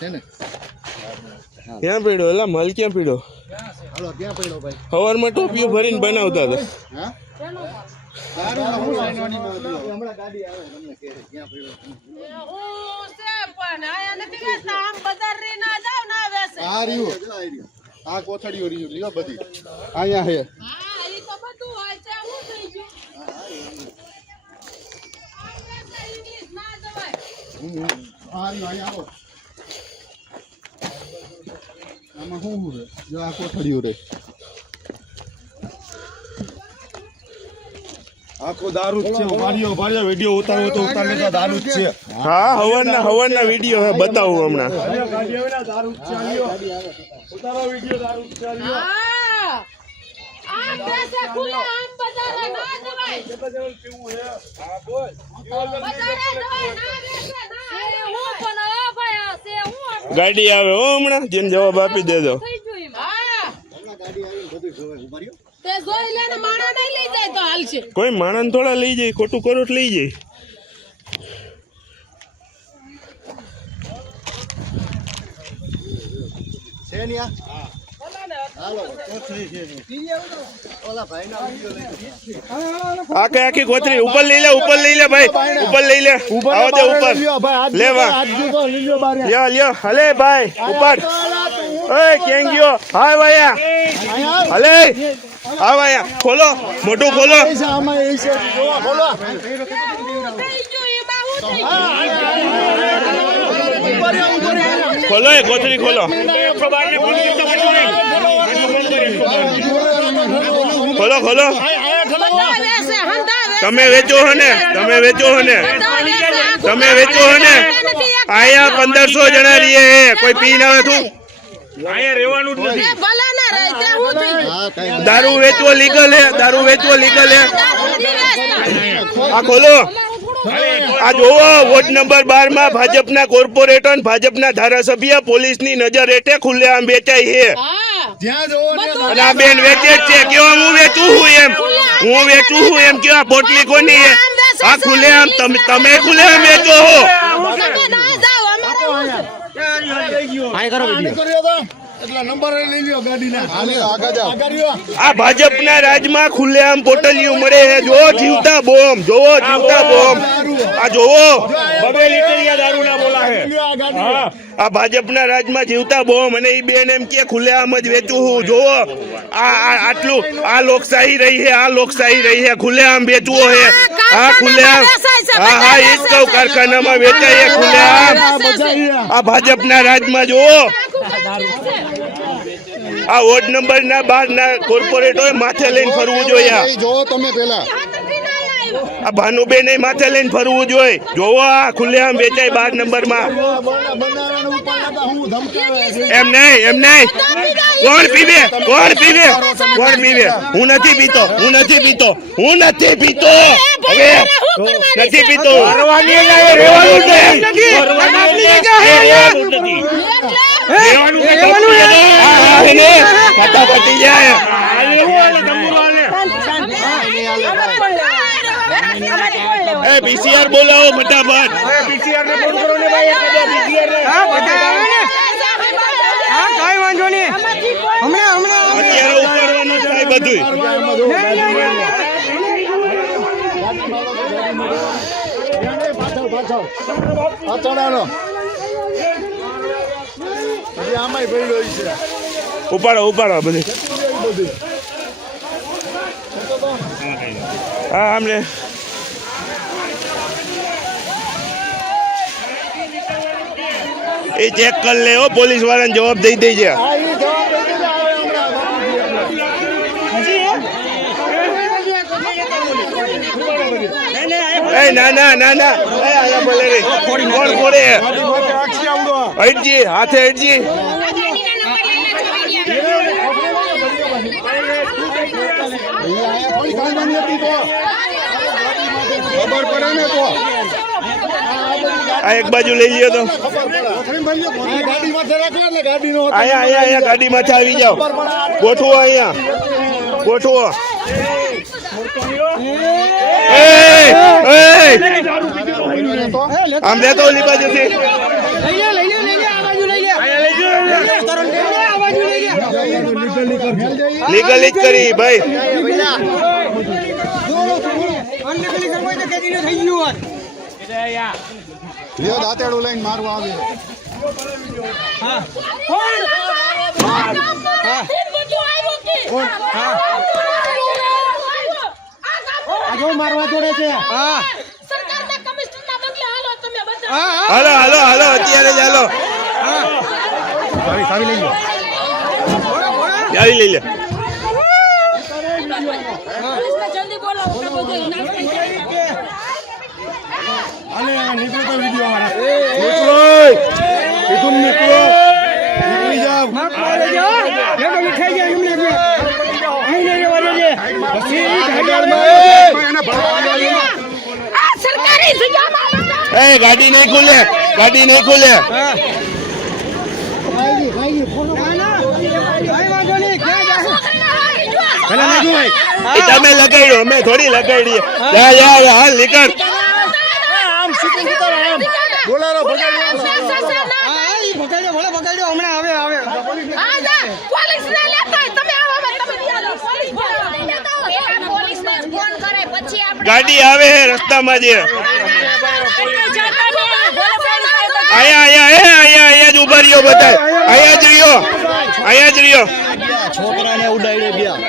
ક્યાં પીડ્યો એલા મલ ક્યાં પીડ્યો સવારમાં ટોપીઓ ભરીને બનાવતા હતા આ કોથળીઓ લ્યો બધી અહીંયા હે આમાં શું રે જો આ કોથળીઓ રે આખો દારૂ જ છે મારીઓ ભાળ્યો વિડિયો ઉતારવો તો ઉતાર લેતા દારૂ જ છે હા હવનના વિડિયો હે બતાવું હમણાં ગાડીઓના દારૂ જ છે આલ્યો ઉતારો વિડિયો દારૂ જ છે આલ્યો આ દેશે ખુલ્લા આમ બજારે ના જવાય કેટલા જણ કેવું હે હા બોલ બજારે જવાય ના દેશે ના હું પણ આ ભાઈ છે હું ગાડી આવે હો હમણાં જેને જવાબ આપી દેજો હા હમણાં ગાડી આવી બધું જોવે ઉભર્યો તે જોઈ લેને માણા નહીં લઈ જાય તો હાલશે કોઈ માણસ થોડા લઈ જાય ખોટું કરો તો લઈ જાય છે ને હાલો ઓલા ભાઈના વિડિયો લઈ આખી ગોતરી ઉપર લઈ લે ભાઈ ઉપર લઈ લે આવો દે ઉપર લેવા લ્યો હલે ભાઈ ઉપર ઓય કેમ ગયો હાય વાયા હલે હા વાયા ખોલો મોટું ખોલો ખોલો એ ગોતરી ખોલો ખોલો તમે વેચો હો ને આયા 1500 જણા રહીએ કોઈ પી ના આવે તું આયા રહેવાનું જ નથી દારૂ વેચવો લીગલ હે આ ખોલો આ જોવો વોર્ડ નંબર 12 માં ભાજપના કોર્પોરેટર ભાજપના ધારાસભ્ય પોલીસની નજર હેઠે ખુલ્લેઆમ વેચાય છે અને આ બેન વેચે છે કેવો હું વેચું છું એમ કેવા પોટલી કોની હે આ ખુલ્લેઆમ તમે ખુલ્લેઆમ વેચો હો આ ભાજપના રાજમાં ખુલ્લેઆમ પોટલીઓ મળે છે જો જીવતા બોમ્બ આ જોવો 2 લીટર દારૂના બોલા છે આ ભાજપના રાજમાં જીવતા બોમ્બ અને એ બેન એમ કે ખુલ્લેઆમ જ વેચું હું જોવો આટલું આ લોકશાહી રહી છે ખુલ્લેઆમ વેચવો છે આ ખુલ્લેઆમ હા એ જ કહું કારખાનામાં વેચાય ખુલ્લેઆમ આ ભાજપના રાજમાં જોવો આ વોર્ડ નંબર ના 12 ના કોર્પોરેટરો માથે લઈને ફરવું જોઈએ જોવો તમે પેલા આ ભાનુબેન માથે લઈને ફરવું જોઈએ જોવો આ ખુલ્લેઆમ વેચાય 12 નંબર માં એમ નહીં કોણ પીવે હું નથી પીતો હવે નથી પીતો પીસીઆર બોલાવો ફટાફટ પીસીઆર ને ફોન કરો ને ભાઈ હા બધા હા કઈ વાંધો નહીં હમણાં અત્યારે ઉપાડવાનું થાય બધું પાછળ આમાંય ભઈલો છે ઉપાડો બધું હા આમને એ ચેક કરી લે હો પોલીસ વાળાને જવાબ દઈ દેજે ના બોલે રે કોણ કોડે હટજી હાથે હટજી ખબર પડે ને તો આ એક બાજુ લઈ લ્યો તો અહીંયા ગાડી માંથી આવી જાઓ ગોઠવો અહીંયા ગોઠવો આમ લેતો ઓલી બાજુથી લીગલ જ કરી ભાઈ. લ્યો દાંતેડું લઈને મારવા આવે. મારવા જોડે છે સરકારના કમિશનરના બંગલે હાલો તમે બધા. હાલો હાલો હાલો અત્યારે જ હાલો. ચાવી લઈ લે. જલ્દી બોલાવો તો બધું અને નીકળો તો વિડિયો અમારા કીધું નીકળો. નીકળી જાવ આ સરકારી જગ્યામાં એ ગાડી નહીં ખુલે, ગાડી નહીં ખુલે. એ તમે લગાડ્યો, અમે થોડી લગાડી. જા જા હાલ નીકળ. બોલારો ભગાડ્યો. ગાડી આવે હે રસ્તામાં જે. અહીંયા જ ઉભા રહ્યો બધા. અહીંયા જ રહ્યો, અહીંયા જ રહ્યો. છોકરાને ઉડાડી ગયા.